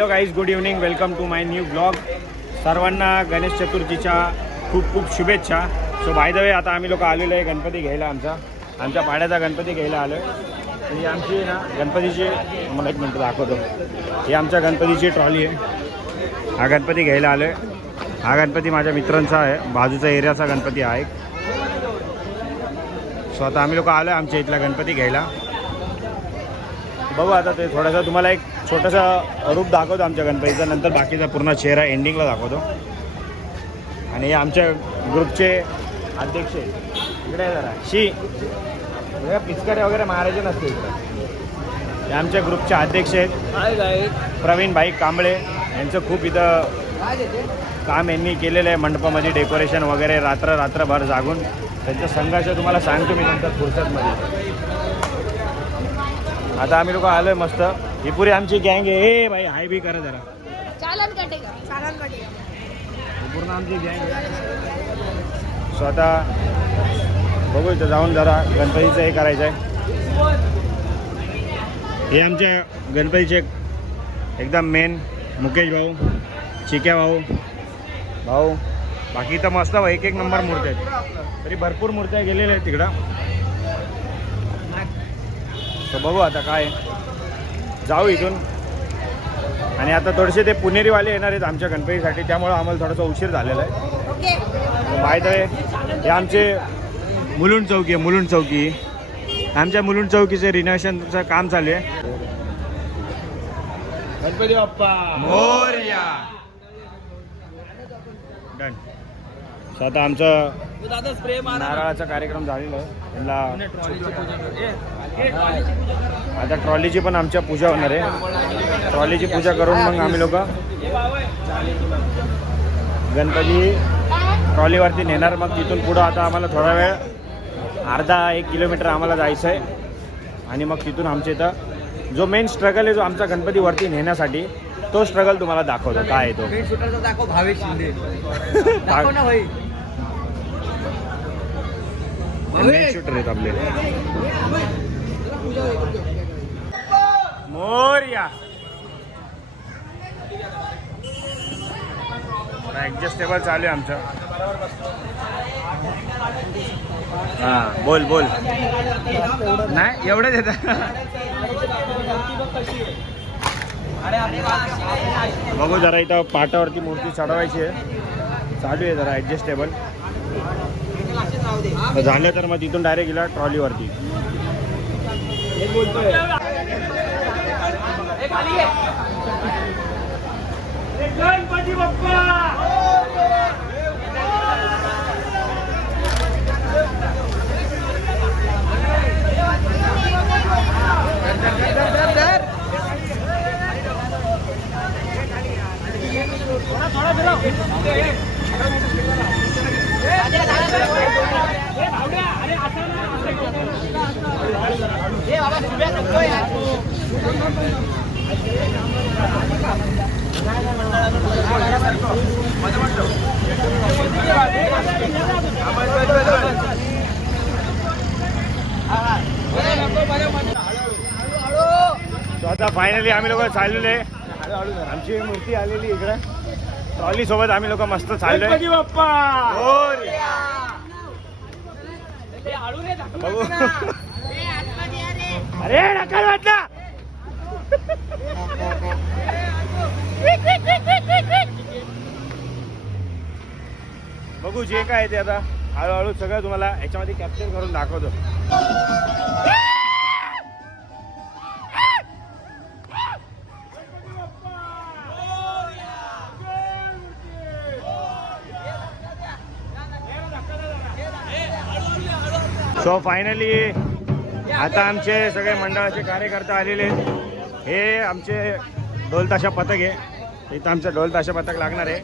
Hello guys, good evening. Welcome to my new blog. सर्वांना गणेश चतुर्थीच्या खूप खूप शुभेच्छा. सो बाय द वे, आता आम्ही लोक आलेलो आहे गणपती घ्यायला. आमच्या पाड्याचा गणपती घ्यायला आलो आहे. ही आमची ना गणपतीची, मला एक मिनटं दाखवतो. ही आमच्या गणपतीची ट्रॉली आहे. हा गणपती घ्यायला आलो आहे. हा गणपती माझ्या मित्रांचा आहे, बाजूचा एरियाचा गणपती आहे. सो आता आम्ही लोक आलो आहे आमच्या इथला गणपती घ्यायला. बघू आता ते थोडंसं तुम्हाला एक छोटंसं रूप दाखवतो आमच्या गणपतीचं, नंतर बाकीचा पूर्ण चेहरा एंडिंगला दाखवतो. आणि हे आमच्या ग्रुपचे अध्यक्ष इकडे आहे. जरा पिचकारे वगैरे मारायचे नसते इकडे. हे आमच्या ग्रुपचे अध्यक्ष आहेत प्रवीण भाई कांबळे. यांचं खूप इथं काम यांनी केलेलं आहे, मंडपामध्ये डेकोरेशन वगैरे रात्रभर जागून. त्यांचा संघर्ष तुम्हाला सांगतो मी नंतर फुर्सतमध्ये. आता आम्ही लोक आलोय मस्त. ही पुरी आमची गँग आहे. ए भाई हाय बी करा जरा. पूर्ण आमची गँग आहे. सो आता बघू इथं जाऊन जरा गणपतीचं हे करायचं आहे. हे आमच्या गणपतीचे एकदम मेन मुकेश भाऊ, चिक्या भाऊ. बाकी तर मस्त एक नंबर मूर्ती आहेत. तरी भरपूर मूर्त्या गेलेल्या आहेत तिकडं. तर बघू आता काय, जाऊ इथून. आणि आता थोडेसे ते पुणेरीवाले येणार आहेत आमच्या गणपतीसाठी, त्यामुळं आम्हाला थोडासा उशीर झालेला आहे. माहीत आहे हे आमचे मुलुंड चौकी. आमच्या मुलुंड चौकीचे रिनोव्हेशनचं काम चालू आहे. गणपती बाप्पा मोरया. डन. सो आता आमचं नारळाचा कार्यक्रम झालेला आहे. आता ट्रॉलीची पण आमच्या पूजा होणार आहे. ट्रॉलीची पूजा करून मग आम्ही लोक गणपती ट्रॉलीवरती नेणार. मग तिथून पुढं आता आम्हाला थोडा वेळ, अर्धा 1 किलोमीटर आम्हाला जायचं आहे. आणि मग तिथून आमच्या इथं जो मेन स्ट्रगल आहे, जो आमचा गणपती वरती नेण्यासाठी, तो स्ट्रगल तुम्हाला दाखवतो. काय आहे तो मेन शूटरचा दाखव. भावेश शिंदे दाखव ना भाई. मेन शूटर आहेत आपले मोरया. ॲडजस्टेबल चालू आहे आमचं. हां बोल नाही एवढंच येतं. बघू जरा इथं पाटावरती मूर्ती चढवायची आहे, चालू आहे जरा ॲडजस्टेबल. झालं तर मग तिथून डायरेक्ट गेला ट्रॉलीवरती. गणपती बाप्पा आता फायनली आम्ही लोक चाललेलो आहे. आमची मूर्ती आलेली इकडे ट्रॉली सोबत. आम्ही लोक मस्त चाललोय. बाप्पा बघू. अरे नका वाटला. बघू जे काय ते आता हळूहळू सगळं तुम्हाला याच्यामध्ये कॅप्चर करून दाखवतो. सो फायनली आता आमचे सगळे मंडळाचे कार्यकर्ता आलेले आहेत. हे आमचे ढोल ताशा पथक आहे. इथं आमचं ढोल ताशा पथक लागणार आहे.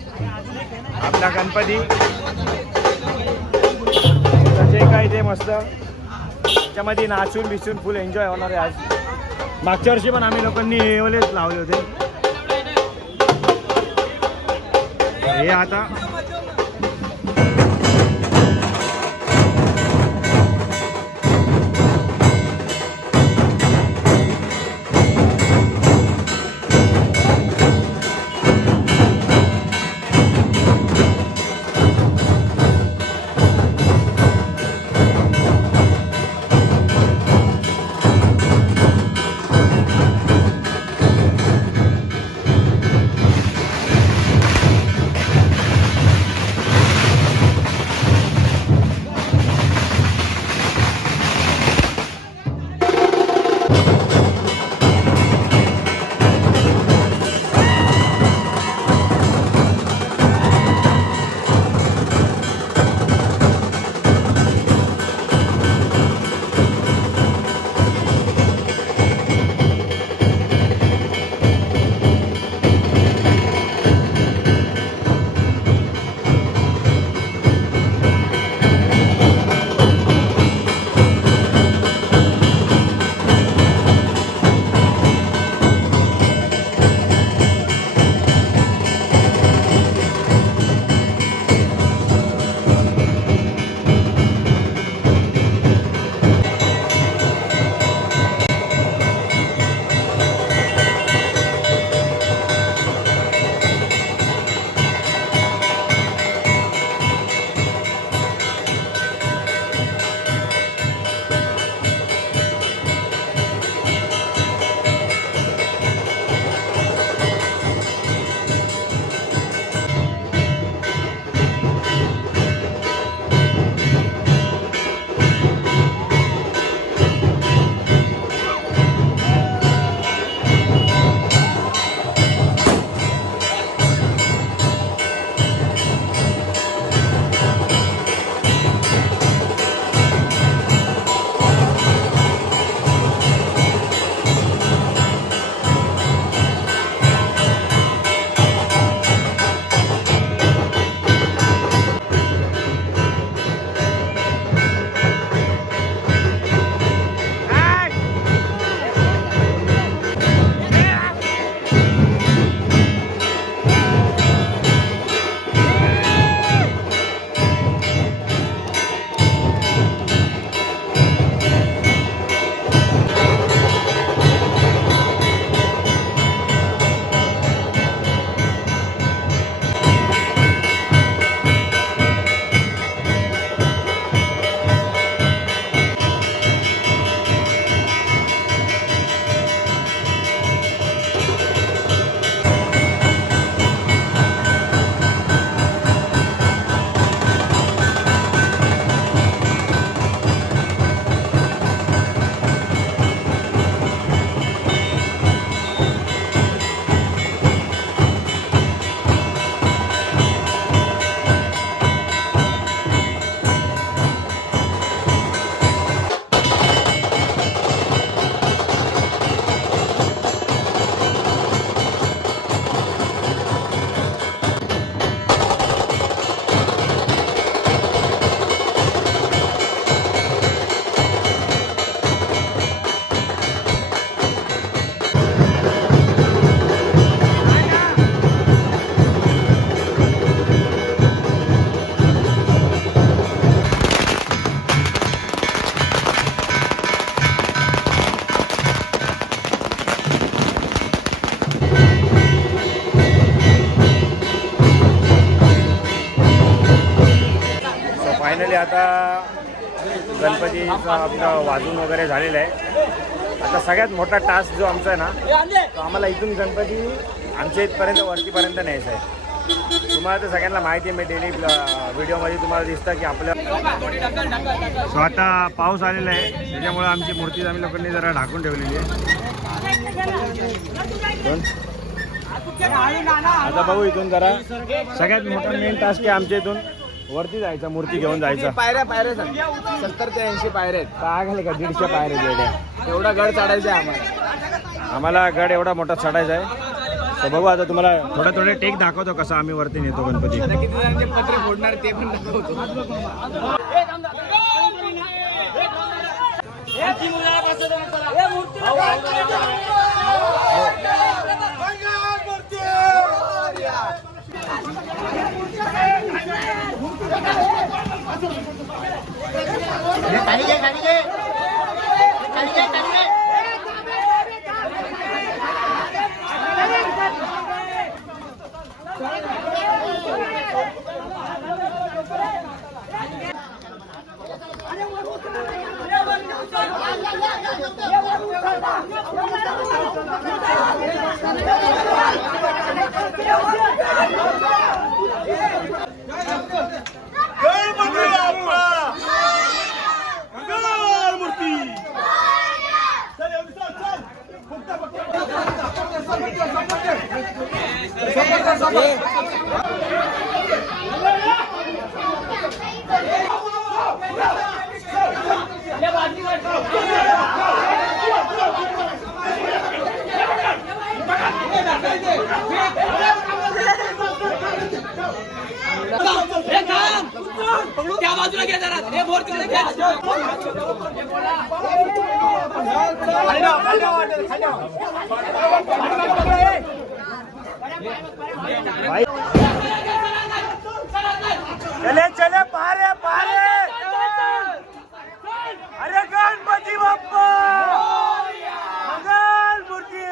आपला गणपती जे काय ते मस्त त्याच्यामध्ये नाचून बिचून फुल एन्जॉय होणार आहे आज. मागच्या वर्षी पण आम्ही लोकांनी हेवलेच लावले होते. हे आता फायनली आता गणपतीचं आपलं वाजून वगैरे झालेलं आहे. आता सगळ्यात मोठा टास्क जो आमचा आहे ना, तो आम्हाला इथून गणपती आमच्या इथपर्यंत वरतीपर्यंत न्यायचा आहे. तुम्हाला तर सगळ्यांना माहिती आहे, मी डेली व्हिडिओमध्ये तुम्हाला दिसतं की आपल्या सो आता पाऊस आलेला आहे, त्याच्यामुळे आमची मूर्ती आम्ही लोकांनी जरा ढाकून ठेवलेली आहे. आता बघू इथून जरा सगळ्यात मोठा मेन टास्क आहे आमच्या इथून वरती जायचा, मूर्ती घेऊन जायचा. पायऱ्या 70 ते 80 पायऱ्या आहेत. काय घाले का 150 पायऱ्या जेवढ्या एवढा गड चढायचा आहे आम्हाला गड एवढा मोठा चढायचा आहे. तर बघू आता तुम्हाला थोडे टेक दाखवतो कसं आम्ही वरती नेतो गणपती. किती जणांचे पत्रे फोडणार ते पण दाखवतो. त्या बाजूला घ्या जरा हे बोर तिकडे घ्या. चले चले पारे पारे. अरे गणपती बाप्पा मंगल मूर्ती.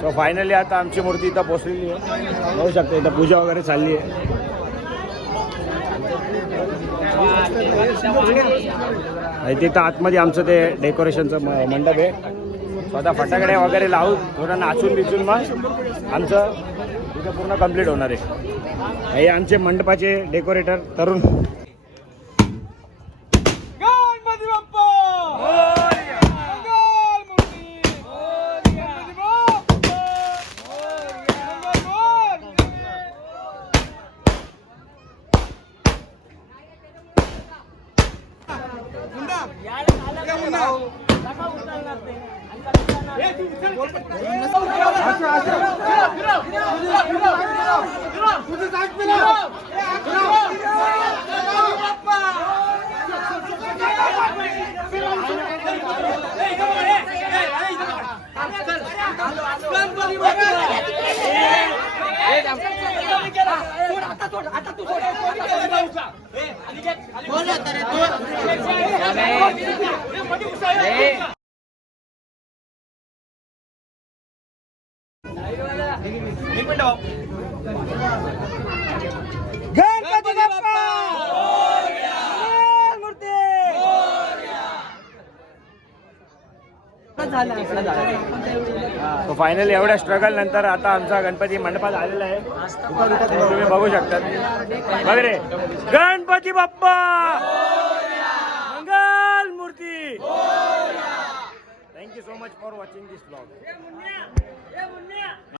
सो फायनली आता आमची मूर्ती इथं पोचलेली आहे. होऊ शकते इथं पूजा वगैरे चालली आहे. तिथं आतमध्ये आमचं ते डेकोरेशनचं मंडप आहे. स्वतः फटाकडे वगैरे लावून थोडं नाचून बिचून मग आमचं तिथं पूर्ण कंप्लीट होणार आहे. हे आमचे मंडपाचे डेकोरेटर तरुण. तो फायनली एवढ्या स्ट्रगल नंतर आता आमचा गणपती मंडपात आलेला आहे. तुम्ही बघू शकता. बघ रे गणपती बाप्पा मंगल मूर्ती. Thank you so much for watching this blog.